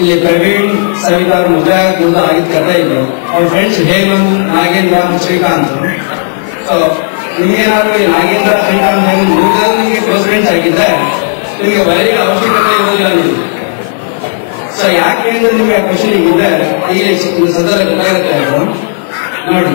ಇಲ್ಲಿ ಪ್ರವೀಣ್ ಸವಿತಾ ಅವ್ರ ಮದುವೆ ಮುಂದೆ ಆಗಿದ್ದ ಕಥೆ ಇದೆ. ಅವ್ರ ಫ್ರೆಂಡ್ಸ್ ಹೇಮಂತ್, ನಾಗೇಂದ್ರ, ಶ್ರೀಕಾಂತ್. ಸೊ ನಿಮ್ಗೇನಾದ್ರು ಈ ನಾಗೇಂದ್ರ, ಶ್ರೀಕಾಂತ್, ಹೇಮಂತ್ ನಿಮಗೆ ಕ್ಲೋಸ್ ಫ್ರೆಂಡ್ಸ್ ಆಗಿದ್ರೆ ನಿಮಗೆ ವೈರಿಗೆ ಅವಶ್ಯಕತೆ ಇರೋದಿಲ್ಲ ನೀವು. ಸೊ ಯಾಕೆ ಅಂದ್ರೆ ನಿಮ್ಗೆ ಆ ಕ್ವಶನ್ ಇದೆ ಇಲ್ಲಿ ಸಂದರ್ಭ ಗೊತ್ತಾಗುತ್ತೆ ಅದು ನೋಡಿ.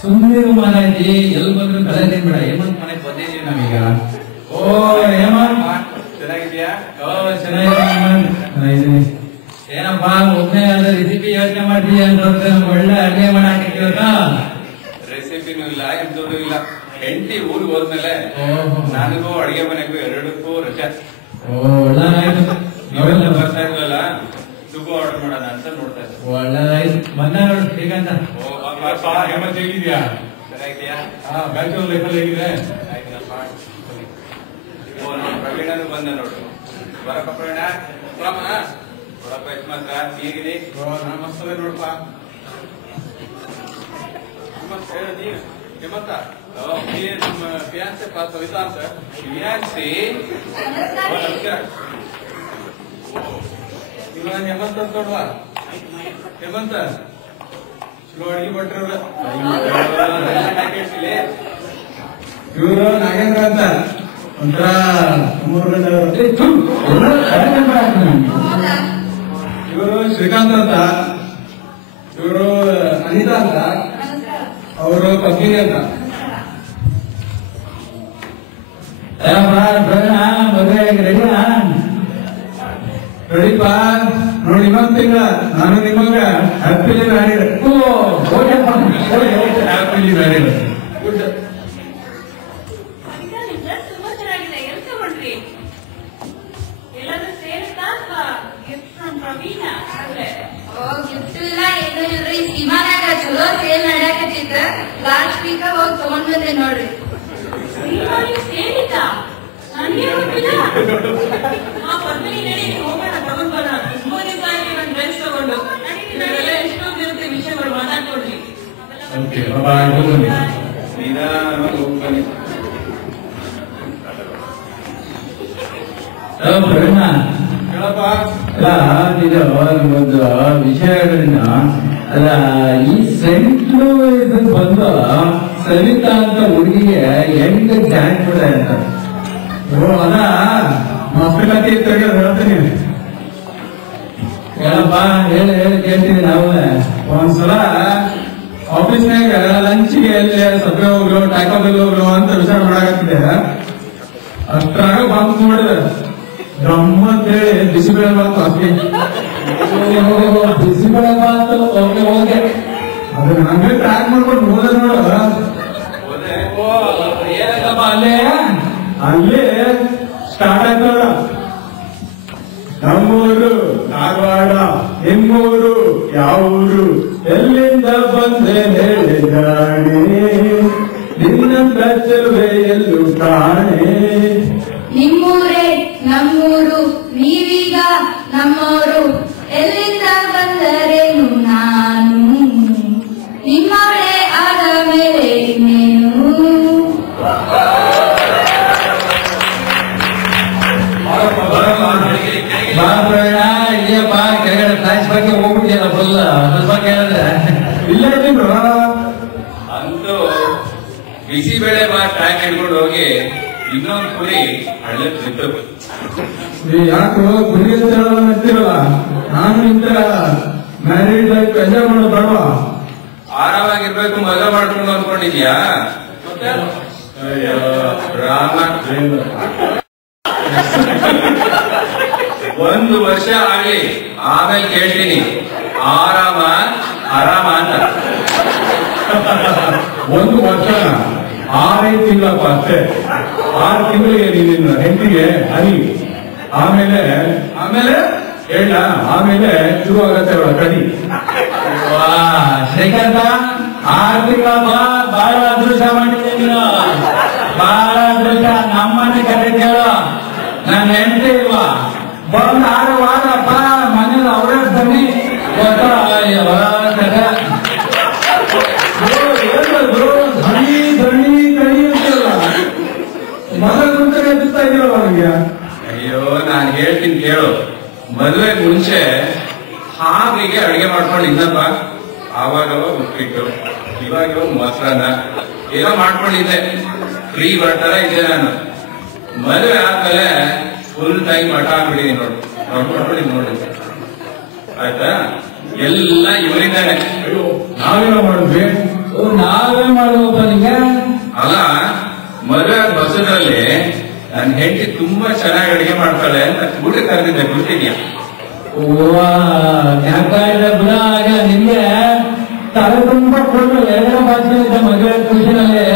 ಸುಮ್ಮನೆ ಮಾರಾಯ್ತಿ ಎಲ್ಲಿ ಬಂದ್ರು ತಲೆ ತಿನ್ಬೇಡ. ಹೇಮಂತ್ ಮನೆಗೆ ಬಂದಿದ್ದೀವಿ ನಾವೀಗ. ಓ ಹೇಮಂತ್ ಚೆನ್ನಾಗಿದ್ಯಾ? ಓ ಚೆನ್ನಾಗಿದ್ದೀನಿ. ಏನಪ್ಪಾ ಒಮ್ಮೆ ಅದ ರೆಸಿಪಿ ಯೋಚನೆ ಮಾಡ್ತೀಯ ಅಂತ ಒಳ್ಳೆ ಅಡುಗೆ ಮಾಡಾಕಿರ್ತೀವಲ್ಲ. ರೆಸಿಪಿನೂ ಇಲ್ಲ, ಎಂತೂ ಇಲ್ಲ. ಹೆಂಡತಿ ಊರಿಗೆ ಹೋದ್ಮೇಲೆ ನನಗೂ ಅಡಿಗೆ ಮನೆಗೂ ಎರಡಕ್ಕೂ ರಜೆ. ಓ ಒಳ್ಳೆದಾಯ್ತು. ನೀವೆಲ್ಲ ಬರ್ತಾ ಇದ್ವಲ್ಲ, ಸುಬ್ಬು ಆರ್ಡರ್ ಮಾಡೋಣ ಅಂತ ನೋಡ್ತಾ ಇದ್ದೆ. ಒಳ್ಳೆದಾಯ್ತು. ಬಂದ ನೋಡು ಶ್ರೀಕಾಂತ. ಹೇಮಂತ್ ಹೇಗಿದ್ಯಾ? ಚೆನ್ನಾಗಿದ್ಯಾ? ಬ್ಯಾಚುಲರ್ ಲೈಫಲ್ಲಿ ಹೇಗಿದೆ? ಓ ನೋಡಿ ಪ್ರವೀಣನು ಬಂದ ನೋಡು. ಬರಪ್ಪ ಪ್ರವೀಣ, ನೋಡಪ್ಪ ಯಜಮಾನ್ರ ಹೇಗಿದೆ? ನಮಸ್ತೆ ನೋಡಪ್ಪ. ಹೇಮಂತ ನಮ್ಮ ಫಿಯಾನ್ಸೆ ಸವಿತಾ ಅಂತ. ಫಿಯಾನ್ಸಿ ನಮಸ್ಕಾರ. ಇವ ಹೇಮಂತ್ ಅಂತ ನೋಡುವ. ಹೇಮಂತ ಚಲೋ ಅಡಿಗೆ ಭಟ್ರವ್ರ. ಇವರು ನಾಗೇಂದ್ರ ಅಂತ ಒಂಥರ ಇವರು ಶ್ರೀಕಾಂತ್ ಅಂತ, ಇವರು ಅನಿತಾ ಅಂತ, ಅವರು ಪದ್ಮಿನಿ ಅಂತ. ಮದುವೆ ರೆಡಿನಾ? ರೆಡಿಪಾ ನೋಡಿ. ಇನ್ನೊಂದು ತಿಂಗಳ ನಾನು ನಿಮಗ happily married. Happily married. Good. Last week ಹೋಗಿ ತಗೊಂಡ್ ಬಂದೆ ನೋಡ್ರಿ. ಒಂದು ವಿಷಯಗಳನ್ನ ಅಲ್ಲ, ಈ ಸೆಂಟ್ ಲೂಯಿಸ್ ಬಂದು ಸವಿತಾ ಅಂತ ಹುಡುಗಿಗೆ ಹೆಂಗ್ ಜಾಯಿನ್ ಕೊಡೆ ಅಂತ. ಅದ ಮಕ್ಕಳಕ್ಕೆ ಹೇಳ್ತೀನಿ. ಹೇಳಪ್ಪ, ಹೇಳಿ ಕೇಳ್ತೀವಿ ನಾವು. ಒಂದ್ಸಲ ಆಫೀಸ್ನಾಗ ಲಂಚ್ಗೆ ಎಲ್ಲಿ ಸಭೆ ಹೋಗ್ಲು ಟ್ಯಾಕೋಬೆಲ್ ಹೋಗ್ಲು ಅಂತ ವಿಚಾರ ಮಾಡಾಕತ್ತಿದೆ. ಅಷ್ಟ್ರಾಗ ಬಂದ್ ನೋಡಿದೆ ಗಮ್ಮತ್ತೇಳಿ ಬಿಸಿಬೇಳೆ ಬಾತು ಅಷ್ಟೇ. ಬಿಸಿಬೇಳೆ ಬಾತು ಹೋಗಿ ಅದನ್ನ ಹಂಗೆ ಟ್ರ್ಯಾಕ್ ಮಾಡ್ಕೊಂಡು ಹೋದ ನೋಡ. ಅಲ್ಲೇ ಸ್ಟಾರ್ಟ್ ಆಯ್ತಲ್ಲ. ನಮ್ಮೂರು ಧಾರವಾಡ, ನಿಮ್ಮೂರು ಯಾವ ಊರು, ಎಲ್ಲಿಂದ ಬಂದೆ ಹೇಳಿದ ಜಾಣೆ ನಿನ್ನಂತ ಚೆಲುವೆ ಎಲ್ಲೂ ಕಾಣೆ. ನಿಮ್ಮೂರೇ ನಮ್ಮೂರು ನೀವೀಗ ನಮ್ಮವರು ಎಲ್ಲಿಂದ ಬಂದರೇನು ನಾನು ನಿಮ್ಮವಳೇ ಆದ ಮೇಲೆ ಇನ್ನೇನು. ಇಲ್ಲಪ್ಪ ಕೆಳಗಡೆ ಫ್ಲಾಶ್ ಬಗ್ಗೆ ಹೋಗ್ಬಿಟ್ಟಿಯಲ್ಲ ಫುಲ್ ಸ್ವಲ್ಪ ಕೇಳಿದ್ರೆ ಇಲ್ಲ ಅಂತೂ ಬಿಸಿಬೇಳೆ ಬಾತ್ ಟ್ಯಾಂಕ್ ಹಿಡ್ಕೊಂಡು ಹೋಗಿ ಇನ್ನೊಂದು ಕುರಿ ಹಳ್ಳಿ ಬಿಟ್ಟು ಯಾಕೋ ಗುರಿ ಅಂತಿರಲ್ಲ. ನಾನು ಇಂತ ಮ್ಯಾರೇಜ್ ಲೈಫ್ ಎಂಜಾಯ್ ಮಾಡೋದು ಬೇಡವಾ? ಆರಾಮಾಗಿರ್ಬೇಕು ಮದುವೆ ಮಾಡ್ಕೊಂಡು ಅಂದ್ಕೊಂಡಿದ್ಯಾ? ಅಯ್ಯೋ ರಾಮ, 1 ವರ್ಷ ಆಗ್ಲಿ ಆಮೇಲೆ ಕೇಳ್ತೀನಿ ಆರಾಮ ಆರಾಮ ಅಂತ. 1 ವರ್ಷ 6 ತಿಂಗಳಪ್ಪ ಅಷ್ಟೇ. 6 ತಿಂಗಳಿಗೆ ನೀನಿನ್ನ ಹೆಂಡತಿಗೆ ಹನಿ. ಆಮೇಲೆ ಹೇಳ ಆಮೇಲೆ ಶುರು ಆಗತ್ತೆ ಅವಳ ಕಡಿ. ಶ್ರೀಕಾಂತ 6 ತಿಂಗಳ ಬಹಳ ಅದೃಷ್ಟ ಮಾಡಿದ್ದೆ ನೀನು. ಬಹಳ ಅದೃಷ್ಟ. ನಮ್ಮನೆ ಕತೆ ಕೇಳು. ನನ್ನ ಹೆಂಡತಿ ಇಲ್ವಾ ಬಂದ್ 6 ವಾರಪ್ಪ ಮನೇಲಿ ಅವರೇ ಬನ್ನಿ ಅಯ್ಯೋ ನಾನು ಹೇಳ್ತೀನಿ ಕೇಳು. ಮದುವೆ ಮುಂಚೆ ಹಾವಿಗೆ ಅಡಿಗೆ ಮಾಡ್ಕೊಂಡು ಇನ್ನಪ್ಪ ಆವಾಗ ಉಪ್ಪಿಟ್ಟು ಇವಾಗ ಮೊಸರನ್ನ ಏನೋ ಮಾಡ್ಕೊಂಡಿದ್ದೆ. ಫ್ರೀ ಬರ್ತಾರ ಇದ್ದೆ ನಾನು. ಮದುವೆ ಆದ್ಮೇಲೆ ಫುಲ್ ಟೈಮ್ ಮಠ ಆಗ್ಬಿಟ್ಟಿದೀನಿ ನೋಡಿ ಆಯ್ತಾ. ಎಲ್ಲ ಇವರಿಂದಾನೆ. ನಾವೇನೋ ಮಾಡಿದ್ವಿ. ನಾವೇ ಮಾಡುವಪ್ಪ ನಿಂಗೆ ಅಲ್ಲ, ಮದುವೆ ಬಸದಲ್ಲಿ ನನ್ನ ಹೆಂಡತಿ ತುಂಬಾ ಚೆನ್ನಾಗಿ ಅಡಿಗೆ ಮಾಡ್ತಾಳೆ ಅಂತ ಊಟ ಕರೆದಿದ್ದೆ, ಗೊತ್ತಿದ್ಯಾ? ಬಿಡ. ಆಗ ನಿಮ್ಗೆ ತಲೆ ತುಂಬಾ ಕೊಟ್ಟು 2 ಭಾಷೆ ಇದೆ ಮದುವೆ ಖುಷಿನಲ್ಲಿ.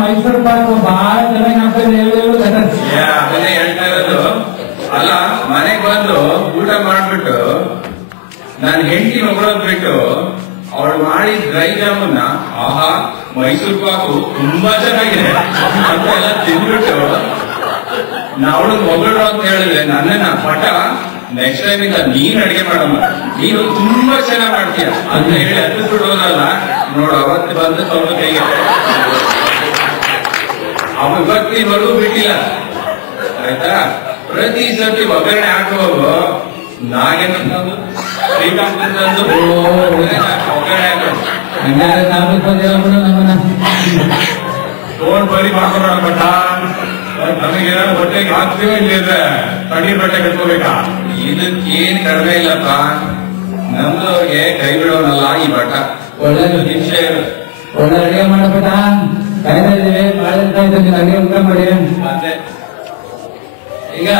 ಮೈಸೂರು ಪಾಕ್ ಬಹಳ ಚೆನ್ನಾಗಿ ಆಗ್ತದೆ. ಅದನ್ನೇ ಹೇಳ್ತಾ ಇರೋದು. ಅಲ್ಲ, ಮನೆಗೆ ಬಂದು ಊಟ ಮಾಡ್ಬಿಟ್ಟು ನಾನು ಹೆಂಡತಿ ಮಗಳೋದ್ ಬಿಟ್ಟು ಅವಳು ಮಾಡಿ ಡ್ರೈ ಜಾಮೂನ್ನ ಆಹಾ ಮೈಸೂರು ಪಾಕು ತುಂಬಾ ಚೆನ್ನಾಗಿದೆ ಅಂತ ಎಲ್ಲ ತಿಂದ್ಬಿಟ್ಟು ಅವಳು ಮಗಳು ಅಂತ ಹೇಳಿದ್ರೆ ನನ್ನನ್ನ ಪಟ ನೆಕ್ಸ್ಟ್ ಟೈಮ್ ಇಂದ ನೀನ್ ಅಡಿಗೆ ಮಾಡಮ್ಮ, ನೀನು ತುಂಬಾ ಚೆನ್ನಾಗಿ ಮಾಡ್ತೀಯ ಅಂತ ಹೇಳಿ ಹತ್ತಿಸ್ಬಿಟ್ಟು ಹೋದಲ್ಲ ನೋಡು. ಅವತ್ತು ಬಂದು ಸ್ವಲ್ಪ ಕೈಗೆ ಅವ ಇವತ್ತಿನವರೆಗೂ ಬಿಟ್ಟಿಲ್ಲ ಆಯ್ತಾ. ಪ್ರತಿ ಸರ್ತಿ ಒಗ್ಗರಣೆ ಹಾಕುವಾಗ ನಾಗೇನ ತಂದು ಶ್ರೀಕಾಂತ್ ತಂದು ಒಗ್ಗರಣೆ ತೋಡ್ ಬರಿ ಮಾಡ್ಕೊಂಡ ಬಟ್ಟ ನಮಗೆ ಹೊಟ್ಟೆಗೆ ಹಾಕ್ತೀವಿ ಇಲ್ಲಿದ್ರೆ ತಣ್ಣೀರ್ ಬಟ್ಟೆ ಕಟ್ಕೋಬೇಕಾ? ಇದಕ್ಕೇನ್ ಕಡಿಮೆ ಇಲ್ಲಪ್ಪ. ನಮ್ದವ್ರಿಗೆ ಕೈ ಬಿಡೋನಲ್ಲ ಈ ಬಟ್ಟ. ಒಳ್ಳೆ ಹಿಂಸೆ ಒಳ್ಳೆ ಅಡಿಗೆ ಮಾಡಬೇಕ. ಕಾಯ್ತಾ ಇದ್ದೀವಿ, ಕಾಯ್ತಾ ಇದ್ದೀವಿ, ಅಡಿಗೆ ಊಟ ಮಾಡಿ. ಮತ್ತೆ ಈಗ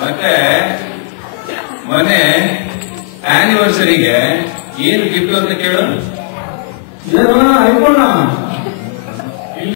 ಮತ್ತೆ ಮನೆ ಆನಿವರ್ಸರಿಗೆ ಏನು ಗಿಫ್ಟ್ ಅಂತ ಕೇಳು. ಐಫೋನ್